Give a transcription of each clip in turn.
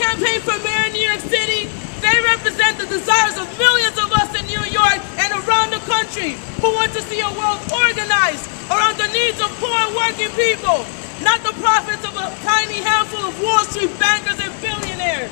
campaign for mayor in New York City, they represent the desires of millions of us in New York and around the country who want to see a world organized around the needs of poor and working people, not the profits of a tiny handful of Wall Street bankers and billionaires.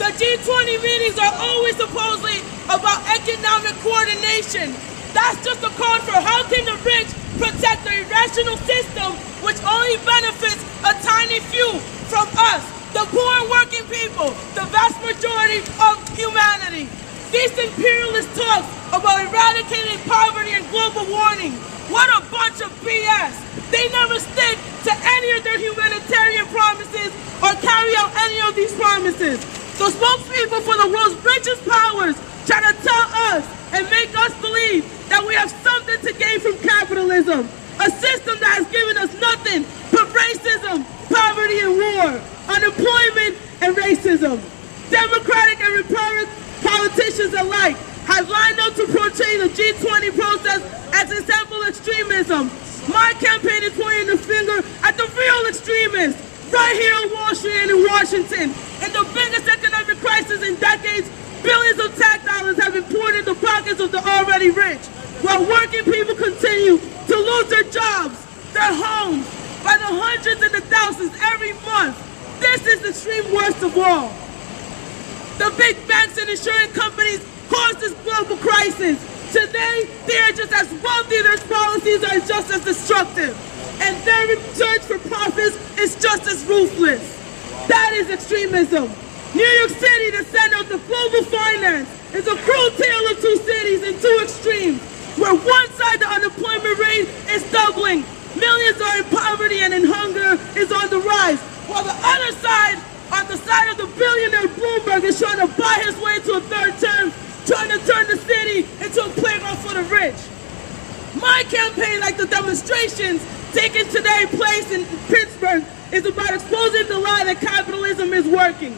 The G20 meetings are always supposedly about economic coordination. That's just a call for how can the rich protect the irrational system which only benefits a tiny few from us, the poor and working people, the vast majority of humanity. These imperialist talks about eradicating poverty and global warming, what a bunch of BS. They never stick to any of their humanitarian promises or carry out any of these promises. So spokespeople for the world's richest powers try to tell us and make us believe that we have something to gain from capitalism, a system that has given us nothing but racism, poverty and war, unemployment and racism. Democratic and Republican politicians alike have lined up to portray the G20 process as example extremism. My campaign is pointing the finger at the real extremists, right here on Wall Street and in Washington. In the biggest economic crisis in decades, billions of tax dollars have been poured into the pockets of the already rich, while working people continue to lose their jobs, their homes, by the hundreds and the thousands every month. This is the extreme worst of all. The big banks and insurance companies caused this global crisis. Today, they are just as wealthy, their policies are just as destructive, and their search for profits is just as ruthless. That is extremism. New York City, the center of the global finance, is a cruel tale of two cities and two extremes, where one side the unemployment rate is doubling, millions are in poverty and in hunger is on the rise, while the other side, on the side of the billionaire Bloomberg, is trying to buy his way to a third term, trying to turn the city into a playground for the rich. My campaign, like the demonstrations taking today place in Pittsburgh, is about exposing the lie that capitalism is working.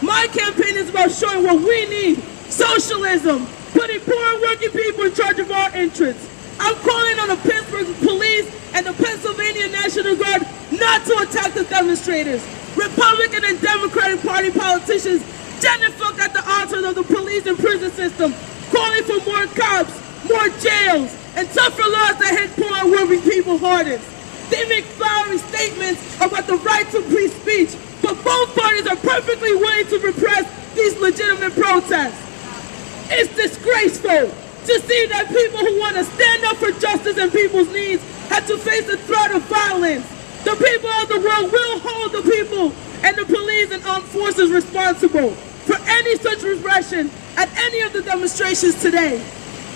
My campaign is about showing what we need, socialism, putting poor and working people in charge of our interests. I'm calling on the Pittsburgh police and the Pennsylvania National Guard not to attack the demonstrators. Republican and Democratic Party politicians genuflect at the altars of the police and prison system, calling for more cops, more jails, and tougher laws that hit poor and working people hardest. They make flowery statements about the right to free speech, but both parties are perfectly willing to repress these legitimate protests. It's disgraceful to see that people who want to stand up for justice and people's needs have to face the threat of violence. The people of the world will hold the people and the police and armed forces responsible for any such repression at any of the demonstrations today.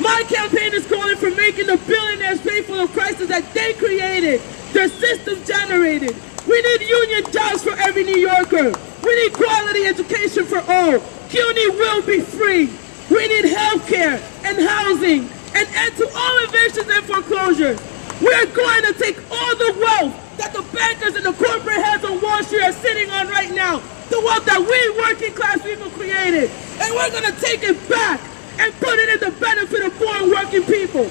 My campaign is calling for making the billionaires pay for the crisis that they created, their system generated. We need union jobs for every New Yorker. We need quality education for all. CUNY will be free. We need health care and housing, and end to all evictions and foreclosures. We are going to take all the wealth that the bankers and the corporate heads on Wall Street are sitting on right now, the wealth that we working class people created, and we're going to take it back and put it in the benefit of poor and working people.